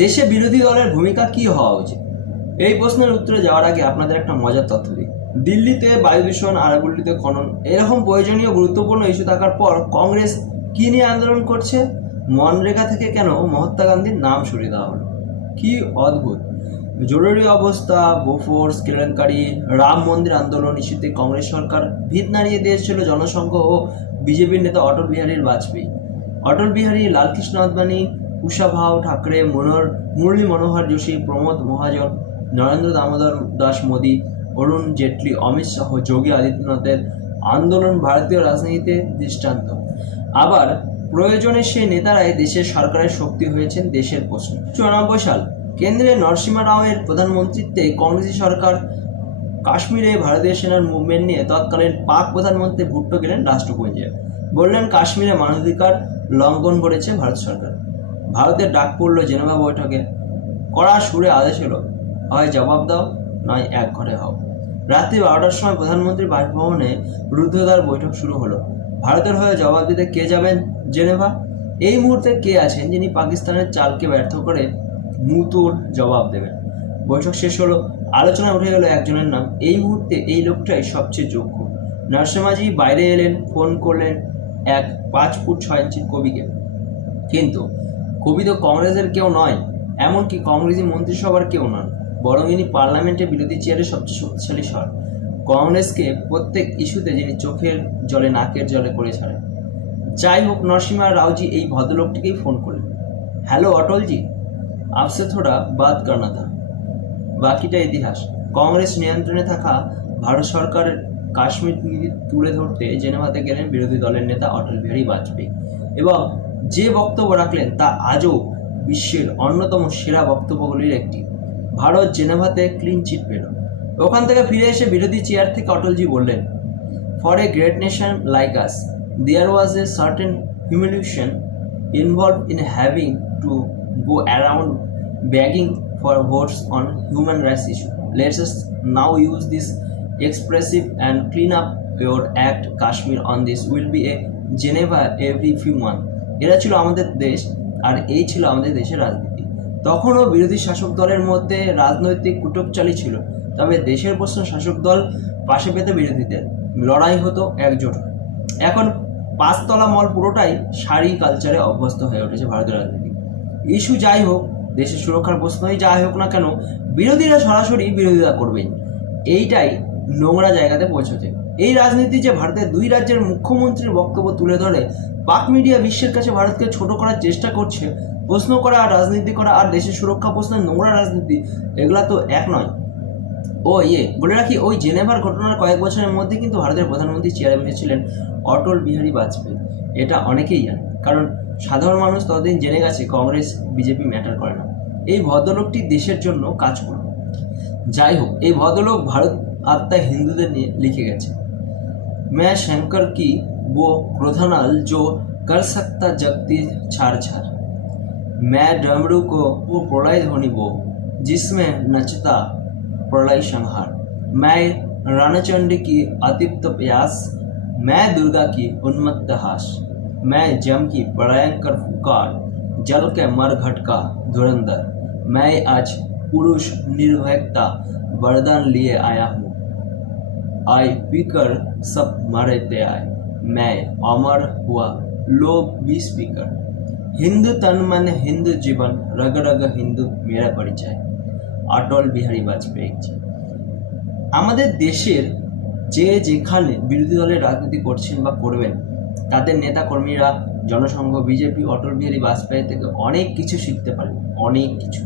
দেশে বিরোধী দলের ভূমিকা কি হওয়া উচিত? এই প্রশ্নের উত্তরে যাওয়ার আগে আপনাদের একটা মজার তথ্য দিই। দিল্লিতে বায়ু দূষণ আরাবল্লিতে খনন, এরকম প্রয়োজনীয় গুরুত্বপূর্ণ ইস্যু থাকার পর কংগ্রেস কি নিয়ে আন্দোলন করছে? মনরেগা থেকে কেন মহাত্মা গান্ধীর নাম সরিয়ে দেওয়া হলো? কি অদ্ভুত। জরুরি অবস্থা বোফোর্স কেলেঙ্কারি, রাম মন্দির আন্দোলন, ইস্যুতে কংগ্রেস সরকার ভিত নাড়িয়ে দিয়েছিল জনসংঘ ও বিজেপির নেতা অটল বিহারীর বাজপেয়ী। অটল বিহারী লালকৃষ্ণ আদবানি কুশাভাও ঠাকরে মনোহর মুরলী মনোহর যোশী, প্রমোদ মহাজন, নরেন্দ্র দামোদর দাস মোদী, অরুণ জেটলি, অমিত শাহ, যোগী আদিত্যনাথের আন্দোলন ভারতীয় রাজনীতিতে দৃষ্টান্ত। আবার প্রয়োজনে সেই নেতারাই দেশের সরকারের শক্তি হয়েছেন দেশের প্রশ্ন। চুরানব্বই সাল কেন্দ্রে নরসিমা রাওয়ের প্রধানমন্ত্রীত্বে কংগ্রেসী সরকার কাশ্মীরে ভারতীয় সেনার মুভমেন্ট নিয়ে তৎকালীন পাক প্রধানমন্ত্রী ভুট্টো গেলেন রাষ্ট্রপুঞ্জে বললেন, কাশ্মীরে মানবাধিকার লঙ্ঘন করেছে ভারত সরকার। ভারতের ডাক পড়ল জেনেভা বৈঠকে। কড়া সুরে আদেশ এলো, হয় জবাব দাও, নয় এক ঘরে হও। রাত্রি বারোটার সময় প্রধানমন্ত্রীর বাসভবনে রুদ্ধদ্বার বৈঠক শুরু হলো। ভারতের হয়ে জবাব দিতে কে যাবেন জেনেভা? এই মুহূর্তে কে আছেন যিনি পাকিস্তানের চালকে ব্যর্থ করে মুতুর জবাব দেবেন? বৈঠক শেষ হলো আলোচনা উঠে গেল একজনের নাম। এই মুহূর্তে এই লোকটাই সবচেয়ে যোগ্য। নরসিংহাজি বাইরে এলেন, ফোন করলেন এক পাঁচ ফুট ছয় ইঞ্চির কবিকে। কিন্তু কবি তো কংগ্রেসের কেউ নয়, এমনকি কংগ্রেসি মন্ত্রিসভার কেউ নন, বরং ইনি পার্লামেন্টের বিরোধী চেয়ারের সবচেয়ে শক্তিশালী সর। কংগ্রেসকে প্রত্যেক ইস্যুতে যিনি চোখের জলে, নাকের জলে করে ছাড়েন। যাই হোক নরসিমা রাওজি এই ভদ্রলোকটিকেই ফোন করলেন। হ্যালো, অটলজি। আপসে থোড়া বাদ করনা থা বাকিটা ইতিহাস। কংগ্রেস নিয়ন্ত্রণে থাকা ভারত সরকারের কাশ্মীর নীতি তুলে ধরতে জেনেভাতে গেলেন বিরোধী দলের নেতা অটল বিহারী বাজপেয়ী। এবং যে বক্তব্য রাখলেন তা আজও বিশ্বের অন্যতম সেরা বক্তব্যগুলির একটি। ভারত জেনেভাতে ক্লিন চিট পেল। ওখান থেকে ফিরে এসে বিরোধী চেয়ার থেকে অটলজি বললেন for a great nation like us there was a certain humiliation involve in having to go around begging for votes on human rights issue let's now use this expressive and clean up your act Kashmir on this will be a Geneva every few month এরা ছিল আমাদের দেশ আর এই ছিল আমাদের দেশের রাজনীতি। তখনও বিরোধী শাসক দলের মধ্যে রাজনৈতিক কুটকচালি ছিল। তবে দেশের প্রশ্ন শাসক দল পাশে পেতে বিরোধীদের। লড়াই হতো একজোট। এখন পাঁচতলা মল পুরোটাই শাড়ি কালচারে অভ্যস্ত হয়ে উঠেছে ভারতের রাজনীতি। ইস্যু যাই হোক, দেশের সুরক্ষার প্রশ্নই যাই হোক না কেন, বিরোধীরা সরাসরি বিরোধিতা করবেই। এইটাই নোংরা জায়গাতে পৌঁছেছে। এই রাজনীতি যে ভারতের দুই রাজ্যের মুখ্যমন্ত্রীর বক্তব্য তুলে ধরে পাক মিডিয়া বিশ্বের কাছে ভারতকে ছোট করার চেষ্টা করছে। প্রশ্ন করা আর রাজনীতি করা আর দেশের সুরক্ষা প্রশ্নে নোংরা রাজনীতি, এগুলা তো এক নয়। ও ইয়ে বলে রাখি, ওই জেনেভার ঘটনার কয়েক বছরের মধ্যে কিন্তু ভারতের প্রধানমন্ত্রী চেয়ারম্যান হয়েছিলেন অটল বিহারী বাজপেয়ী। এটা অনেকেই জানে, কারণ সাধারণ মানুষ ততদিন জেনে গেছে কংগ্রেস, বিজেপি ম্যাটার করে না। এই ভদ্রলোকটি দেশের জন্য কাজ করল যাই হোক, এই ভদ্রলোক ভারত আত্মায় হিন্দুদের নিয়ে লিখে গেছে। ম্যা শঙ্কর কি वो क्रोधनल जो कर सकता जगती छार छार। मैं डमरू को वो प्रलय ध्वनि वो जिसमें नचता प्रलय संहार मैं रणचंडी की अतिप्त प्यास, मैं दुर्गा की उन्मत्त हास। मैं जम की भयंकर पुकार जल के मर घटका धुरंधर। मैं आज पुरुष निर्भयता वरदान लिए आया हूँ। आय पीकर सब मरे ते आए। मैं अमर हुआ लोभ विष पीकर हिंदू तन मन हिंदू जीवन रग रग हिंदू मेरा परिचय অটল বিহারী বাজপেয়ী জি। আমাদের দেশের যে যেখানে বিরোধী দলের রাজনীতি করছেন বা করবেন তাদের নেতা কর্মীরা জনসংঘ বিজেপি অটল বিহারী বাজপেয়ী থেকে অনেক কিছু শিখতে পারেন অনেক কিছু